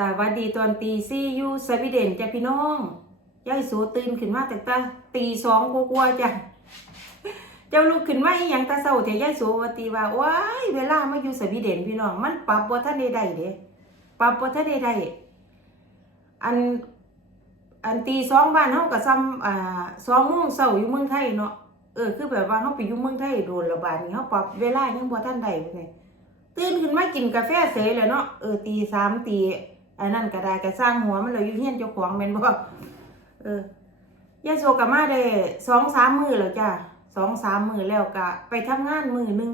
สวัสดีตอนตีซี่อยู่สวีเดนจ้ะพี่น้องยายสูตื่นขึ้นมาแต่ตาตีสองกลัวๆจ้ะเจ้าลุกขึ้นมาอีหยังตาเศร้าแต่ยายสูว่าตีว่าว้ายเวลามาอยู่สวีเดนพี่น้องมันปรับบ่ทันได้ได้เด้ปรับบ่ทันได้ได้อันอันตีสองบ้านเฮาก็ซ้ำอ่าสองโมงเช้าอยู่เมืองไทยเนาะเออคือแบบว่าเฮาไปอยู่เมืองไทยโดนระบาดนี่เฮาปรับเวลายังบ่ทันได้เลยตื่นขึ้นมากินกาแฟเสยแล้วเนาะเออตีสามตี อันนั้นก็ได้ก็สร้างหัวมันเลยอยู่เฮียนเจ้าของแม่นบ่เออยายโซกับมาได้สองสามมือแล้วจ้ะสองสามมือแล้วก็ไปทำงานมือหนึ่ง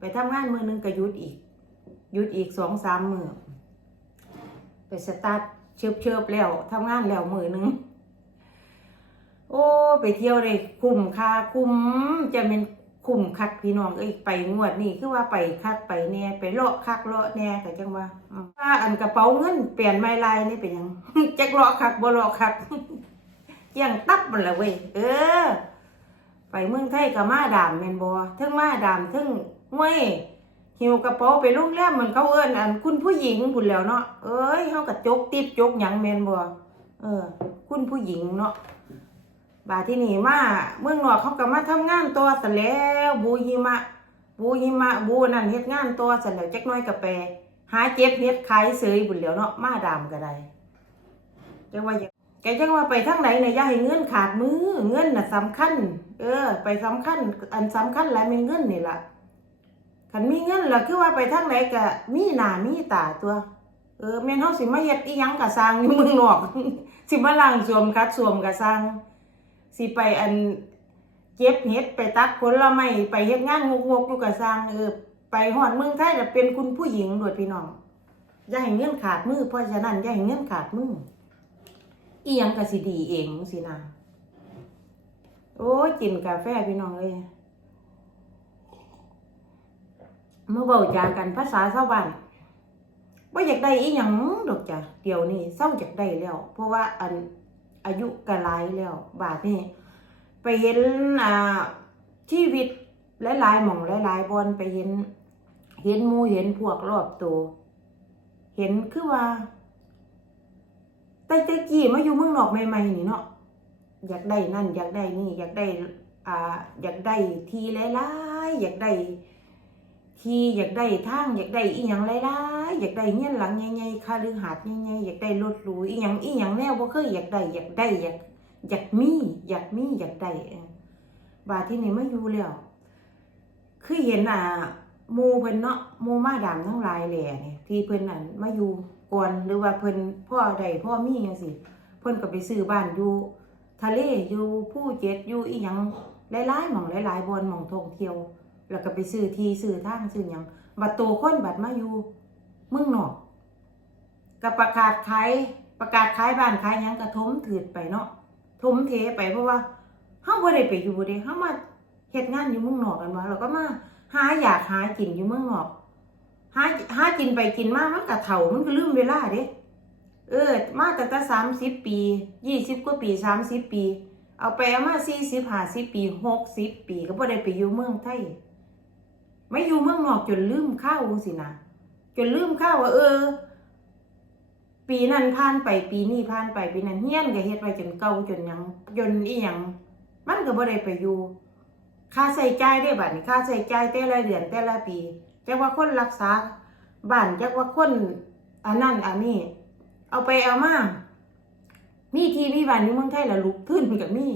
ไปทำงานมือหนึ่งก็หยุดอีกหยุดอีกสองสามมือไปสตาร์ทเชิบเชิบแล้วทำงานแล้วมือหนึ่งโอ้ ไปเที่ยวเลยคุ้มค่าคุ้มจะเป็น คุ้มคักพี่น้องเอ้ยไปงวดนี่คือว่าไปคักไปแน่ไปเลาะคักเลาะแน่ก็จังว่าว่าอันกระเป๋าเงินเปลี่ยนไม้ลายนี่เป็นยังจักเลาะคักบ่เลาะคักเกี่ยงตับมันละเว้ยเออ ไปเมืองไทยกับมาดามแมนบ่เทั้งมาดามทั้งห้วยหิวกระเป๋าไปโรงแรมเหมือนเขาเอิ้นอันคุณผู้หญิงพุ่นแล้วเนาะเอ้ยเฮาก็จกติบจกหยังแมนบ่เออ คุณผู้หญิงเนาะ บาที่นี่มาเมืองนอกเขาก็มาทำงานตัวซะแล้วบูหิมะ บูหิมะบูนั่นเฮ็ดงานตัวซะแล้วจักหน้อยก็ไปหาเจ็บเฮ็ดขายเสยบุญแล้วเนาะมาดามก็ได้จังว่าอย่างแกจังว่าไปทางไหนเนี่ยย่าให้เงินขาดมือเงินน่ะสำคัญ เออ ไปสำคัญ อันสำคัญหลายม่นเงินนี่ล่ะคันมีเงินล่ะคือว่าไปทางไหนก็มีหน้ามีตาตัว เออแม่นเฮาสิมาเฮ็ดอีหยังก็สร้างอยู่เมืองนอก สิมาล้างสวมคัดสวมก็สร้าง สิไปอันเก็บเห็ดไปตักผลไม้ไปเฮ็ดงานงกๆอยู่กับสร้างเออไปฮอดเมืองไทยแต่เป็นคุณผู้หญิงโดยพี่น้องอย่าให้เงินขาดมือเพราะฉะนั้นอย่าให้เงินขาดมืออีหยังก็สิดีเองสินะโอ้กินกาแฟพี่น้องเอ้ยมาเว้าจากันภาษาชาวบ้านบ่อยากได้อีหยังดอกจ้ะเดี๋ยวนี้เศร้าอยากได้แล้ว เพราะว่าอัน อายุกะหลายแล้ว บาดนี่ไปเห็นอ่าชีวิตหลายๆหม่องหลายๆบอนไปเห็น เห็นมูเห็นพวกรอบตัวเห็นคือว่าแต่ต่กี้มาอยู่เมืองนอกใหม่ๆนี่เนาะอยากได้นั่น อยากได้นี่ อยากได้อ่าอยากได้ทีหลายๆอยากได้ ที่อยากได้ทางอยากได้อีหยังหลายๆอยากได้เงี้ยหลังใหญ่ๆคาลือหาดใหญ่ๆอยากได้รถหรูอีหยังอีหยังแนวบ่เคยอยากได้อยากได้อยากอยากมีอยากมีอยากได้บาที่นี่มาอยู่แล้วคือเห็นอะหมู่เพิ่นเนาะหมู่มาดามทั้งหลายแหล่เนี่ยที่เพิ่นนั่นมาอยู่ก่อนหรือว่าเพิ่นพ่อใดพ่อมีจังซี่เพิ่นก็ไปซื้อบ้านอยู่ทะเลอยู่ภูเก็ตอยู่อีหยังหลายๆหม่องหลายๆบอนหม่องท่องเที่ยว แล้วก็ไปซื้อที่ซื้อทางซื้อหยังบัดโตคนบัดมาอยู่เมืองนอกก็ประกาศขายประกาศขายบ้านขายหยังก็ทมถืดไปเนาะทมเทไปเพราะว่าเฮาบ่ได้ไปอยู่เด้เฮามาเฮ็ดงานอยู่เมืองนอกกันว่าเราก็มาหาอยากหากินอยู่เมืองนอกหาหากินไปกินมามันก็เฒ่ามันก็ลืมเวลาเด้เออ มาตั้งแต่30ปี20กว่าปี30ปี เอาไปเอามา40 50ปี60ปี ก็บ่ได้ไปอยู่เมืองไทย ไม่อยู่เมืองนอกจนลืมข้าวสินะจนลืมข้าวว่าเออ ปีนั้นผ่านไปปีนี้ผ่านไปปีนั้นเฮี้ยนก็เฮ็ดไว้จนเก่าจนยังจนอีหยังมันก็บ่ได้ไปอยู่ค่าใช้จ่ายได้บัดนี้ค่าใช้จ่ายแต่ละเดือนแต่ละปีจักว่าคนรักษาบ้านจักว่าคนอันนั้นอันนี้ เอาไปเอามามีที่มีบ้านอยู่เมืองไทยล้วลุกขึ้นมันก็มี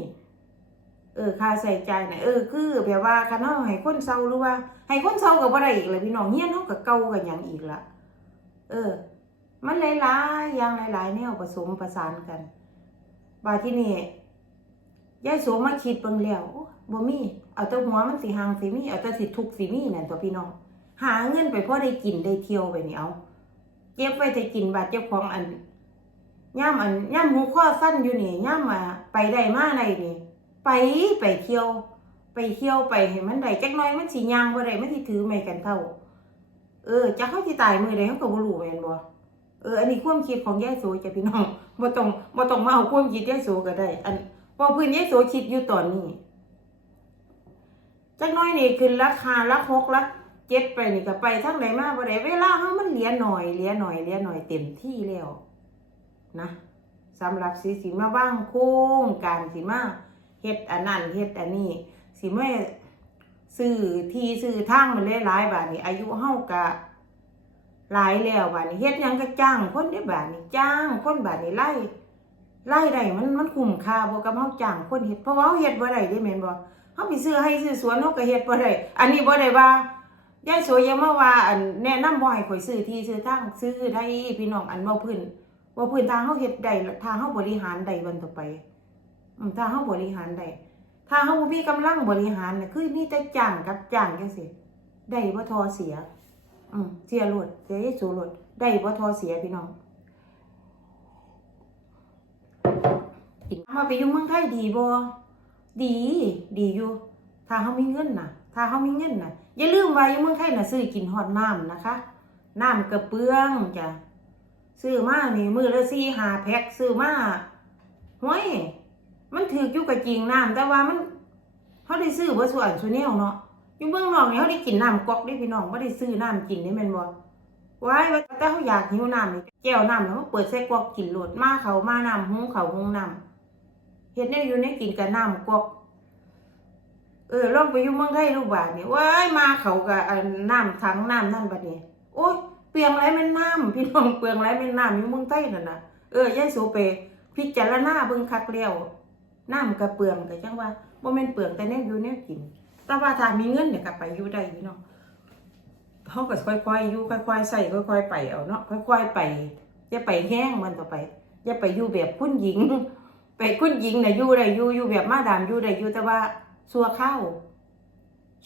เออค่าใช้จ่ายน่ะเออคือแบบว่าคันเฮาให้คนเซาหรือว่าให้คนเซาก็บ่ได้อีกเลยพี่น้องเฮียนเฮาก็เก่ากันหยังอีกละเออ มันหลายๆอย่างหลายๆแนวผสมประสานกันบาที่นี่ยายโสมาคิดเบิ่งแล้วบ่มีเอาแต่หัวมันสิหางสิมีเอาแต่สิทุกสิมีนั่นตัวพี่น้องหาเงินไปพ่อได้กินได้เที่ยวไปนี่เอาเก็บไว้แต่กินบาดเจ้าของอันย่ามอันย่ามหูข้อสั้นอยู่นี่ย่ามมาไปได้มาได้นี่ ไปไปเที่ยว ไปเที่ยวไปให้มันได้จักหน่อยมันสิย่างบ่ได้มันสิถือไม้กันเท่า เออจักเขาสิตายมื้อใดเขาก็บ่รู้แม่นบ่เอออันนี้ความคิดของยายโสจ้ะพี่น้องบ่ต้องบ่ต้องมาเอาความคิดยายโสก็ได้ อันเพอพื้นยายโสคิดอยู่ตอนนี้จักน่อยนี่ขึ้นราคาลักหกลักเจ็ดไปนี่ก็ไปทางไหนมาบ่ได้เวลาเฮามันเหลือหน่อยเหลือหน่อยเหลือหน่อยเต็มที่แล้วนะสำหรับสีสิมาบ้างโค้งการสิมา ฮ็ดอันนั้นเฮ็ดอันนี้สิมาซื้อที่ซื้อทางมันหลายๆบาดนี้อายุเฮาก็หลายแล้วบาดนี้เฮ็ดยังก็จ้างคนได้บาดนี้จ้างคนบาดนี้ไล่ไล่ได้มันมันคุ้มค่าบ่กับเฮาจ้างคนเฮ็ดเพราะว่าเฮาเฮ็ดบ่ได้เด้แม่นบ่เฮาไปซื้อให้ซื้อสวนเฮาก็เฮ็ดบ่ได้อันนี้บ่ได้ว่ายายสวยยังมาว่าอันแนะนำบ่ให้ข่อยซื้อที่ซื้อทางซื้อได้พี่น้องอันเว้าพื้นเว่าพื้นทางเฮาเฮ็ดได้ทางเฮาบริหารได้วันต่อไป ถ้าเฮาบริหารได้ถ้าเฮาบ่มีกำลังบริหารน่ะคือมีแต่จ้างกับจ้างจังซี่ได้บ่ทอเสีย อืมเสียโลดเสียสูโลดได้บ่ทอเสียพี่น้องมาไปอยู่เมืองไทยดีบ่ดี ดีอยู่ ถ้าเฮามีเงินน่ะ ถ้าเฮามีเงินน่ะ อย่าลืมว่าอยู่เมืองไทยน่ะซื้อกินฮอดน้ำนะคะ น้ำกระเปืองจ้ะซื้อมานี่มือละ4 5แพ็คซื้อมาห้วย มันถืออยู่กับจริงน้ำแต่ว่ามันเฮาได้ซื้อบ่ส่วนส่วนแนวเนาะอยู่เมืองนอกนี่เฮาได้กินน้ำก๊อกเด้พี่น้องบ่ได้ซื้อน้ำกินนี่แม่นบ่ว้ายว่าแต่เฮาอยากหิวน้ำนี่แก้วน้ำแล้วมาเปิดใส่ก๊อกกินโลดมาเขามาน้ำหุงเขาวหุงน้ำเฮ็ดแนวอยู่ในกินกับน้ำก๊อกเออลองไปอยู่เมืองไทยดูปบาดนี่ว้ายมาเขากับน้ำถังน้ำนั่นบัดนี้โอ้ยเปลืองไรแม่นน้ำพี่น้องเปลืองไรแม่นน้ำอยู่เมืองไทยนั่นนะเออยายโสไปพิจารณาเบิ่งคักแล้ว น้ำก็เปลืองก็จังว่าบ่แม่นเปลืองแต่แนวอยู่แนวกิน แต่ว่าถ้ามีเงินเนี่ยก็ไปอยู่ได้พี่เน้องเฮาก็ค่อยๆอยู่ค่อยๆใส่ค่อย ๆ ไปเอาเนาะค่อย ๆ ไปอย่าไปแห้งมันต่อไปอย่าไปอยู่แบบคุณหญิง ไปคุณหญิงน่ะอยู่ได้อยู่อยู่แบบมาดามอยู่ได้อยู่แต่ว่าสัวเข้า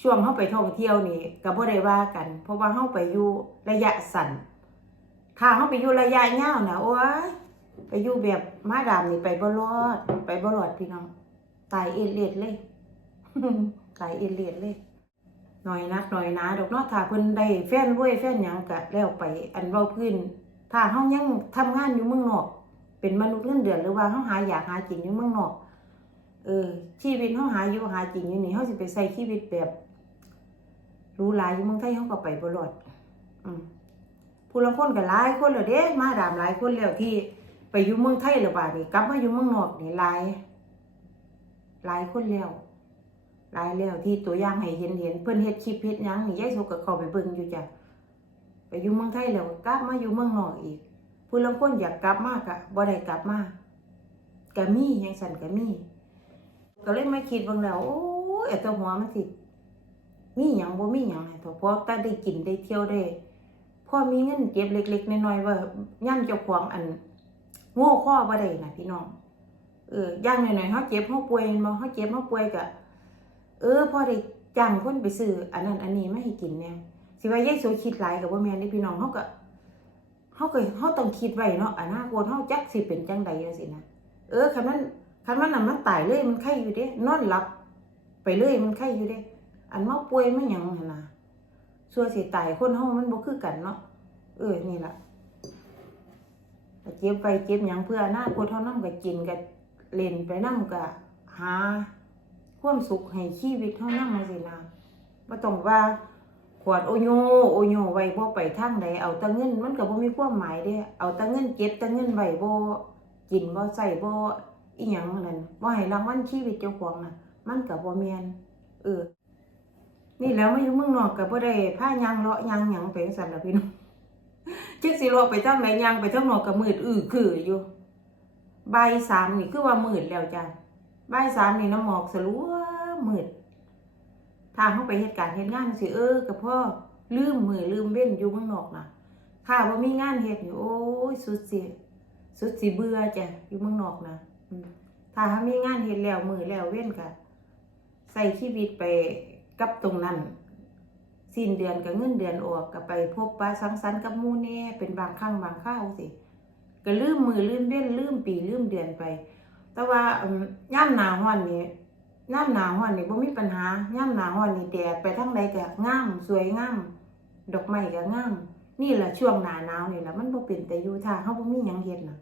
ช่วงเข้าไปท่องเที่ยวนี่ก็บ่ได้ว่ากัน เพราะว่าเข้าไปอยู่ระยะสั้นถ้าเข้าไปอยู่ระยะยาวนะโอ้ย ไปอยู่แบบมาดามนี่ไปบ่รอด ไปบ่รอดพี่น้อง ตายเอเลียดเลย ตายเอเลียดเลยหน่อยนักหน่อยนาดอกนาะถ้าเพิ่นได้แฟนรวยแฟนหยังก็แล้วไปอันเว้าพื้น ถ้าเฮายังทำงานอยู่เมืองนอก เป็นมนุษย์เงินเดือนหรือว่าเฮาหาอยากหากินอยู่เมืองนอก เออ ชีวิตเขาหาอยู่หาจริงอยู่นี่เขาสิไปใส่ชีวิตแบบรู้หลายอยู่เมืองไทยเขาก็ไปบ่รอด อืมผู้ละคนก็หลายคนแล้วเด้มาดามหลายคนแล้วที่ ไปอยู่เมืองไทยแล้วบาดนี้กลับมาอยู่เมืองนอกนี่หลายหลายคนแล้วหลายแล้วที่ตัวอย่างให้เห็นเห็นเพิ่อนเฮ็ดคลิปเฮ็ดยังนี่ยายสุก็เขาไปเบิ่งอยู่จ้ะไปอยู่เมืองไทยแล้วกลับมาอยู่เมืองนอกอีกผู้ละคนอยากกลับมากะบ่ได้กลับมาก็มีจังซั่นก็มีก็เลยมาคิดบางแล้วโอ้ยไอ้ตัวหัวมันสิมีหยังบ่มีหยังให้ตัวพอแต่ได้กินได้เที่ยวได้พอมีเงินเก็บเล็ก ๆน้อยๆว่าย่านเจ้าของอัน โง่ข้อบ่ได้นะพี่น้อง เออย่างหน่อยๆเฮาเจ็บเฮาป่วยม่นบ่เฮาเจ็บเฮาป่วยก็เออพอได้จ้างคนไปซื้ออันนั้นอันนี้ไมาให้กินแน่สิว่ายายโสคิดหลายก็บ่แม่นเด้พี่น้องเฮาก็เฮาก็เฮาต้องคิดไว้เนาะอนาคตเฮาจักสิเป็นจังใดจังซี่นะเออคันมันคันมันน่ะมันตายเลยมันไข้อยู่เด้นอนหลับ ไปเลยมันไข้อยู่เด้ อันเมาป่วยไม่หยังนะส่วนสิตายคนเฮามันบ่คือกันเนาะเออนี่ล่ะ เจ็บไปเจ็บหยังเพื่ออนาคตเฮานำก็กินก็เล่นไปนำก็หาความสุขให้ชีวิตเฮานำจังซี่นะบ่ต้องว่าขวดโอโยโอโยไว้บ่ไปทางใดเอาต่เงินมันก็บ่มีความหมายเด้เอาต่เงินเก็บต่เงินไว้บ่กินบ่ใช้บ่อีหยังนั่นบ่ให้รางวัลชีวิตเจ้าของน่ะ มันก็บ่แม่นเออนี่แล้วมาอยู่เมืองนอกก็บ่ได้พายางเลาะยางหยังไปจังซั่นล่ะพี่น้อง จักสิเลาะไปทางไหนยางไปทางนอกก็มืดอื้อคืออยู่ใบสามนี่คือว่ามืดแล้วจ้ะใบสามนี่น้ำหมอกสลัวมืดทางเฮาไปเฮ็ดการณ์เฮ็ดงานสิเออก็พอลืมมือลืมเว้นอยู่เมืองนอกนะ่ะถ้าบ่มีงานเฮ็ดนี่โอ้ยสุดสิสุดสิเบื่อจ้ะอยู่เมืองนอกน่ะถ้าเขามีงานเฮ็ดแล้วมือแล้วเว้นก็ใส่ชีวิตไปกับตรงนั้น สิ้นเดือนก็เงินเดือนออกก็ไปพบปะสังสรรค์กับมู่แน่เป็นบางครั้งบางคราวสิก็ลืมมือลืมเว้นลืมปีลืมเดือนไป แต่ว่าย่ามหนาวร้อนนี่ย่ามหนาวร้อนนี่บ่มีปัญหาย่ามหนาวร้อนนี่แดดไปทางใดก็งามสวยงามดอกไม้ก็งามนี่แหละช่วงหนาหนาวนี่แหละมันบ่เป็นแต่อยู่ถ้าเฮาบ่มีหยังเฮ็ดน่ะ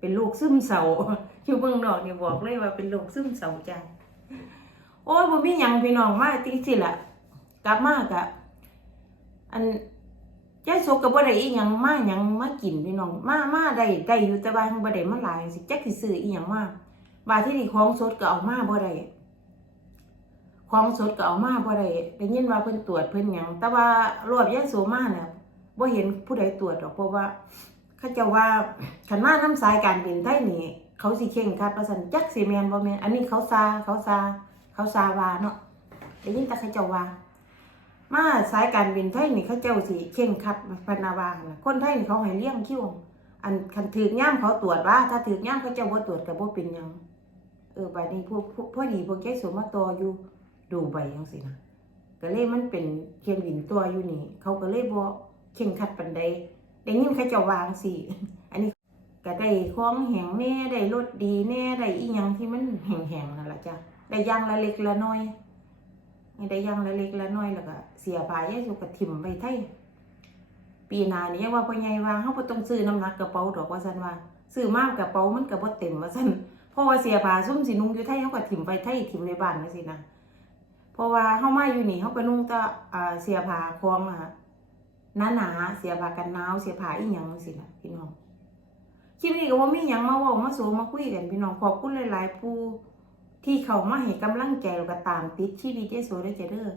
เป็นโรคซึมเศร้าอยู่เมืองนอกนี่บอกเลยว่าเป็นโรคซึมเศร้าจ้ะโอ้ยบ่มีหยังพี่น้องมาจริงๆล่ะ กลับมากะอันยายโสก็บ่ได้อีหยังมาหยังมากินพี่น้องมามาได้ได้อยู่แต่ว่าหั้นบ่ได้มาหลายสิจักสิซื้ออีหยังมาบาที่นี่ของสดก็เอามาบ่ได้ของสดก็เอามาบ่ได้ได้ยินว่าเพิ่นตรวจเพิ่นหยังแต่ว่ารอบยายโสมาเนี่ยบ่เห็นผู้ใดตรวจหรอกเพราะว่าเขาจะว่าขันมาน้ำสายการบินไทยนี่เขาสิเข่งครัดประสันจักสิแมนบ่แมนอันนี้เขาซาเขาซาเขาซาวาเนาะได้ยินแต่เขาจ้าว่า มาสายการบินไทยนี่เขาเจ้าสิเข่งคัดพนาวานะคนไทยนี่เขาให้เลี้ยงคิวอันคันถือย่ามเขาตรวจว่า ถ้าถือย่ามเขาเจ้าบ่ตรวจก็บ่เป็นยัง เออบัดนี้พวกพวกดีพวกแกสวมาตออยู่ดูใบจังซี่นะก็เลยมันเป็นเครื่องบินตัวอยู่นี่ เขาก็เลยบ่เข่งคัดปานใดได้ยินเขาเจะวางสิอันนี้ก็ได้ของแหงแน่ได้รสดีแน่ได้อีหยังที่มันแหงๆนั่นแหละจ้ะได้ยางละเล็กละน้อย ได้ย่างละเล็กละน้อยแล้วก็เสียภายายสุกกถิ่มไปไทยปีหน้านี้ยังว่าพ่อใหญ่ว่าเฮาบ่ต้องซื้อน้ำหนักกระเป๋าดอกว่าซั่นว่าซื้อมากกระเป๋ามันก็บ่เต็มว่าซั่นเพราะว่าเสียผาซุ่มสินุ่งอยู่ไทยเฮาก็ถิ่มไปไทยถิ่มในบ้านจังซี่นะเพราะว่าเฮามาอยู่นี่เฮาก็นุ่งแต่อ่าเสียผ้าของอะหนาหนาเสียผ้ากันหนาวเสียผ้าอีหยังสินะพี่น้องคลิปนี้ก็ว่ามีหยังมาเว้ามาโซมาคุยกันพี่น้องขอบคุณหลายๆผู้ ที่เขามาให้กำลังใจแล้วก็ตามติดชีวิตยายโสด้วยจ้ะเด้อ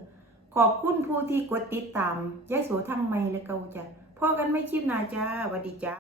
ขอบคุณผู้ที่กดติดตามยายโสทั้งไม่และเก่าจ้ะพ่อกันไม่คลิปหน้าจ้าสวัสดีจ้า